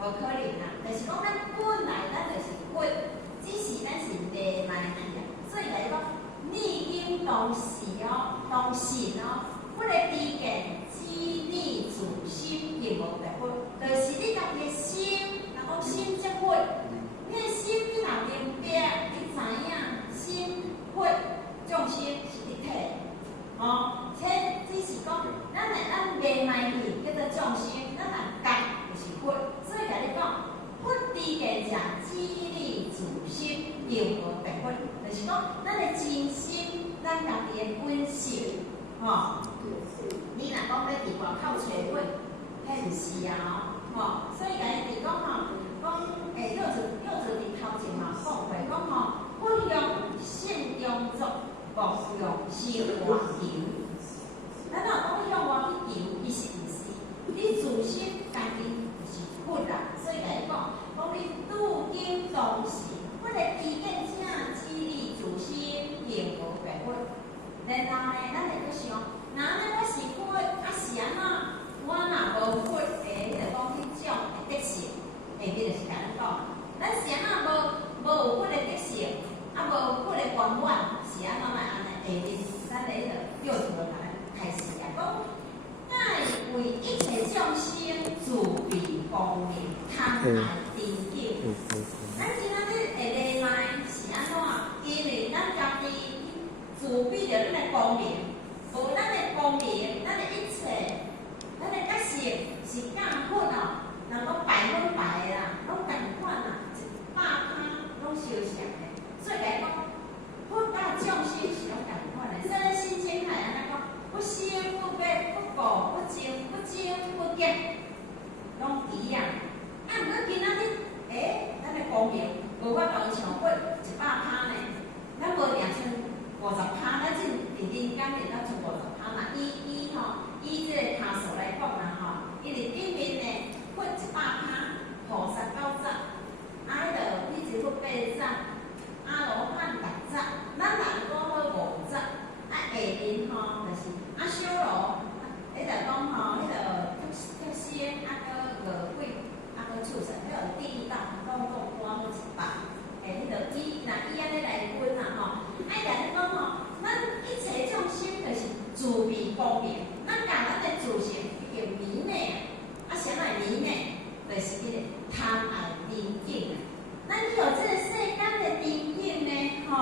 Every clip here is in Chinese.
无可能啦。就是讲咱本来咱就是佛，只是咱是内卖去啊。所以来讲，逆境当时哦，当时哦，我个知见知你自心亦无白佛，就是你家己个心，若讲心即佛，你个心你若明白，你知影心佛众生是一体，哦。这只是讲，咱卖卖去叫做众生，咱若觉就是佛。所以甲你讲，佛知见者，知你自心，又无白佛，就是讲咱的真心，咱家己的本性，吼。你若讲要伫外口找佛，迄毋是啊，吼。所以甲你伫讲吼，讲六祖伫头前嘛讲过，讲吼，不向性中作，莫向生活求。咱若讲向外去求，伊是毋是？你自身家己就是佛啦，所以来讲，讲你拄经当时，我个知见者，知你自身并无白佛。然后呢，咱会去想，那我是佛，是安怎？我若无佛，就讲迄种的德性，下面就是甲咱讲，咱是安怎无有佛的德性，无佛的圆满，是安怎来安尼？下面咱咧迄个六祖开始啊，讲爱为一切众生自备光明，贪爱珍敬。咱今仔日会礼拜是安怎？因为咱家己自备着咱的光明，无咱的光明，咱的一切，咱的觉性是甲佛哦，若讲100%的啦，拢同款啦，100%拢相像的。所以来讲，佛甲众生是拢同款的。所以咱心境来安尼讲。不生不灭不垢不净不增不减，拢一样。啊，毋过今仔日，咱的光明无法度像佛100%呢，咱无定剩50%，咱只伫人间定到剩50%嘛。以这个他所来讲啦吼，因为顶面呢佛100%，菩萨90%，迄个一直佛80%，阿罗汉10%，咱人讲好50%。下面吼就是修罗，迄个讲吼，迄个特仙，个鬼，个畜生，迄个第一道，拢官好100。迄个伊安尼来分啦吼，来讲吼，咱一切众生就是自备光明，咱甲咱的自性已经迷昧啊，啥来迷昧？就是迄个贪爱珍敬啊。咱去互这个世间的珍敬呢，吼，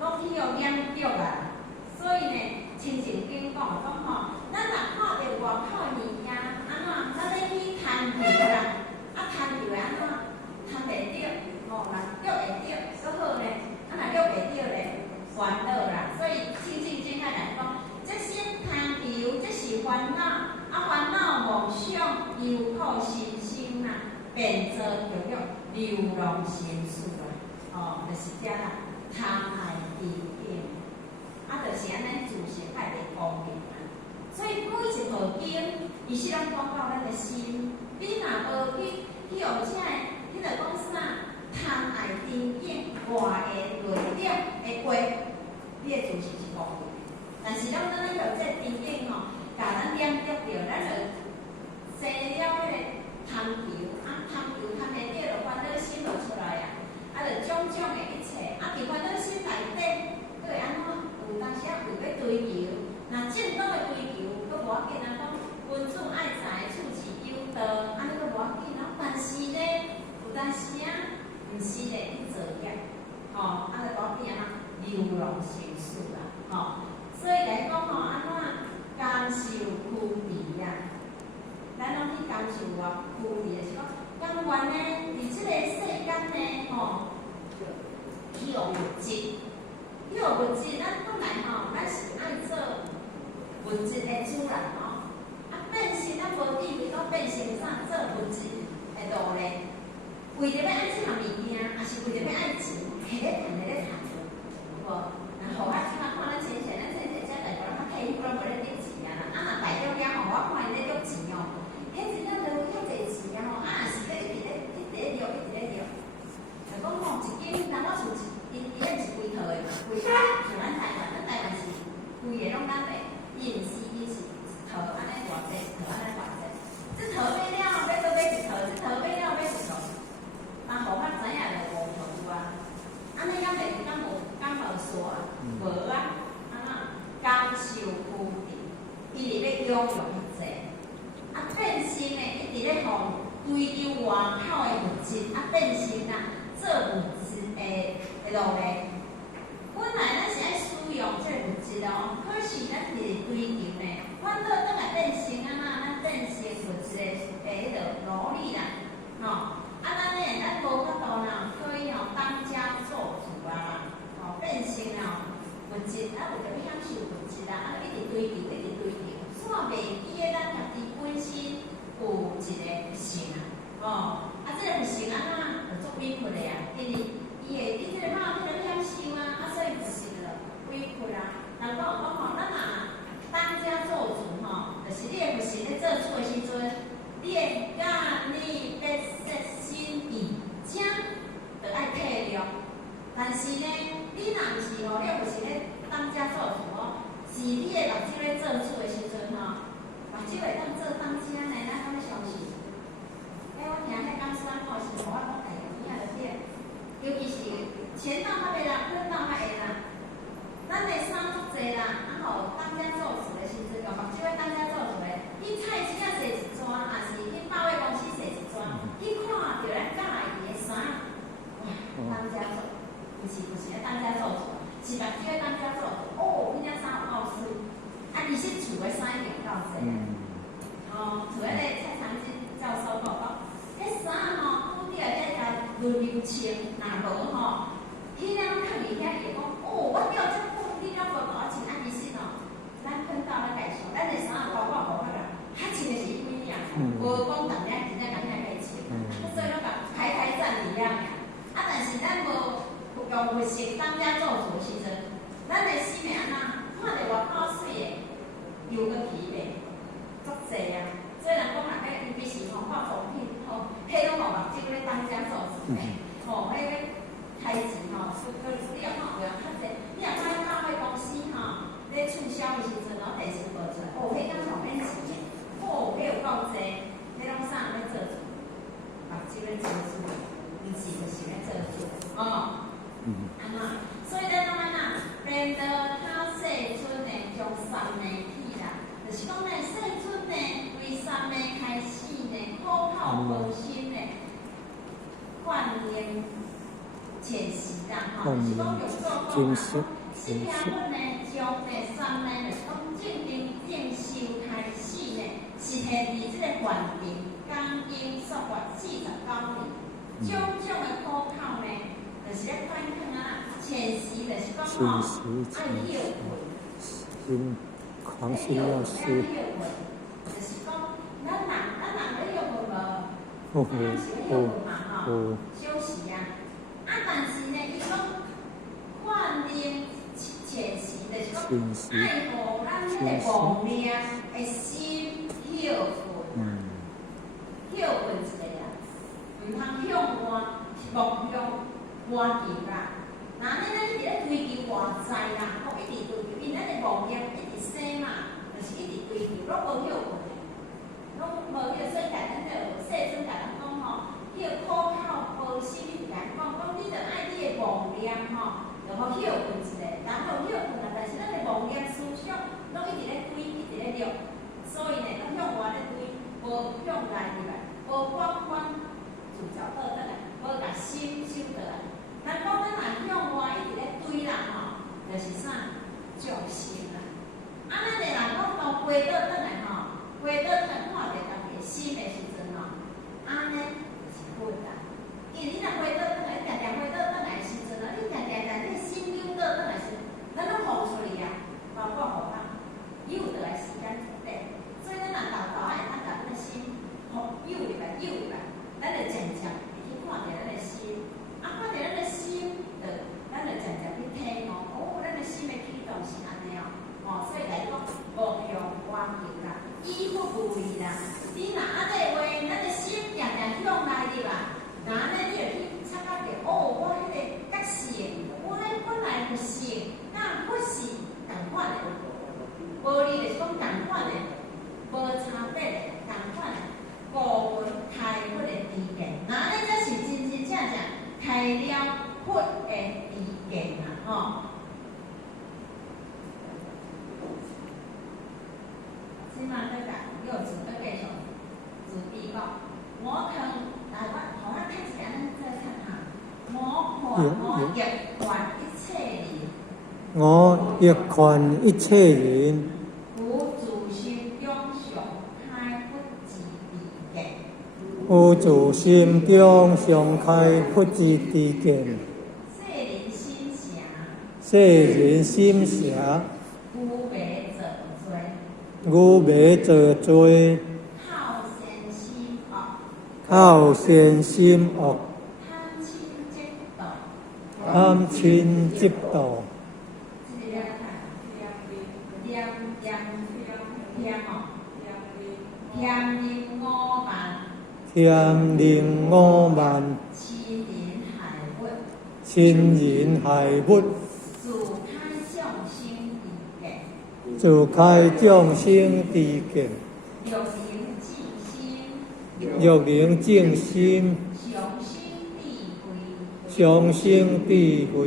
拢去互染着啊。所以呢，亲像经讲吼，咱若看到外口物件，安怎？咱咧去贪着啦，贪着安怎？贪袂着，若约会着，搁好呢；若约袂着咧，烦恼啦。所以亲正来讲，这些贪求，这是烦恼，烦恼妄想，忧苦心生啦，变作叫做流浪心事啦。就是遮啦，贪爱珍敬。就是安尼自性爱袂光明啊，所以每一号经，伊是拢讲到咱的心。你若无去互这个，迄个讲啥贪爱珍敬，外个内了会过，你的自性是光明的。但是咱互这珍敬吼，甲咱染着着，咱就生了迄个贪求，贪袂着，就烦恼心就出来啊。就种种的一切，伫烦恼心内底，佫会安怎？有当时为要追求，若正当的追求，佫无要紧啊。讲君子爱财，处其有道，安尼佫无要紧啊。但是呢，有当时毋是咧去作业，就无要紧啊，流浪心事啦，所以来讲安怎甘受苦离啊？咱拢去甘受苦离，就是讲甘愿呢，伫即个世间呢，去互物质。迄个物质，咱本来咱是爱做物质的主人变成咱无智慧，到变成啥？做物质的奴隶，为着要爱即项物件，也是为着要爱钱，下咧赚，有无？然后即摆看咱先生，咱先生遮大个人较体肤，咱无咧得钱啊。若大着了我看伊咧得钱迄真正就遐济钱是咧一直咧着，就讲一间咱厝伊咧是规套的嘛，规套像咱台湾是规个拢咱的，伊毋是伊是一套安尼大块，一套安尼大块。这套买了，要搁买一套，这套买了买一套，追求外口的物质，变成做物质的路嘞。本来咱是爱使用这物质哦，可是咱是追求呢，反倒倒来变成咱变成物质的迄个奴隶啦，咱咱无法度可以当家做主啊，变成物质，为着要享受物质一直追求，一直追求，煞袂记得咱家己本身有一个性这个性就足委屈的因为你这个肉你着要享受所以就是委屈人讲咱当家做主就是你的佛性咧做主的时阵，你会甲你要说心意，这着爱体谅。但是呢，你若毋是你佛是咧当家做主是你的目睭咧做主的时阵目睭会当做当家呢，咱敢要相信？我听迄讲师是互我讲哎呀，你就对，尤其是钱到较袂分到较会咱的衫足济当家做主的时阵，目睭咧当家做主的，去菜市仔洗一撮，还是去百货公司洗一撮，去看到咱喜的衫，当家做，不是咧当家做主，是目睭咧当家做主。迄件衫有够水，其实厝的衫已经有够济厝迄个蔡长金教授讲，迄衫拄着迄个轮流穿，若无伊俩囥伫遐，伊讲我叫这款，你了无甲我穿，其实咱碰到咱家咱的衫包括无法穿的是几领，无讲逐领真正甲遐可以穿，所以拢甲排站伫遐但是咱无用佛性当家做主的时阵，咱的心会看着外口水的，又个皮袂足济所以人讲尤其是化妆品迄拢目睭咧当家做主迄个开钱你若看有人较济，你若看百货公司咧促销的时阵电视报出来，迄敢上免钱的，迄有够济，迄拢啥人咧做主？目睭咧做主，毋是就是咧做主所以咱变得他细春呢，从三年起就是讲细春呢，为三年开始呢，苦口婆心呢，换念前时就是讲用做新香粉呢，从三年就是讲正经正修开始呢，实现伫这个环境钢筋数月49年，种种的苦口呢，就是咧反抗前时就是讲爱休困，狂心要失。就是讲咱人咧休困无，是咧休困嘛休息但是呢，伊讲换念前时就是讲爱护咱迄个亡命的心休困休困一下毋通向外目标外求咱一直咧追求外在一直追求，因咱的梦想一直生就是一直追求，拢无休困拢无所以咱细阵甲人讲迄个苦口婆心，一直甲人讲你着爱你的梦念就好休困一下，人有休困但是咱的梦念思想拢一直咧追，一直咧录，所以呢，拢向外咧追，无向内入来，无关自照倒转来，无甲心收倒来。咱讲咱若向外一直咧追就是啥？造心咱的人讲当回倒转来回倒转来看着家己的心的时阵安尼就是稳因为你若回倒转来，你常回倒转来的时阵你常你的心扭倒转来时，咱拢放出去包括互人，伊有倒来时间对，所以咱若豆爱咱甲咱的心扭入来，咱就渐渐会去看着咱的心，看着咱的心，咱就渐渐去体悟，咱的心的启动是安尼所以来讲无向外求依不如意你若安尼话，咱的心常常向内入那安尼你就去察觉着我迄个觉性，我本来就性，不是同款的，无你就是讲同款的，无差别的，同款的，无分开佛的知见，那安尼才是真正开了佛的知见先慢再讲，又准备背诵子必报。我肯我亦還一切人，我亦勸一切人，有自心中上開不自知嘅，有自心中上開不自知見，世人心邪，愚昧做罪，好善心惡，貪親嫉妒，添令我慢，親人害物，自開眾生知見，若能靜心，常生智慧。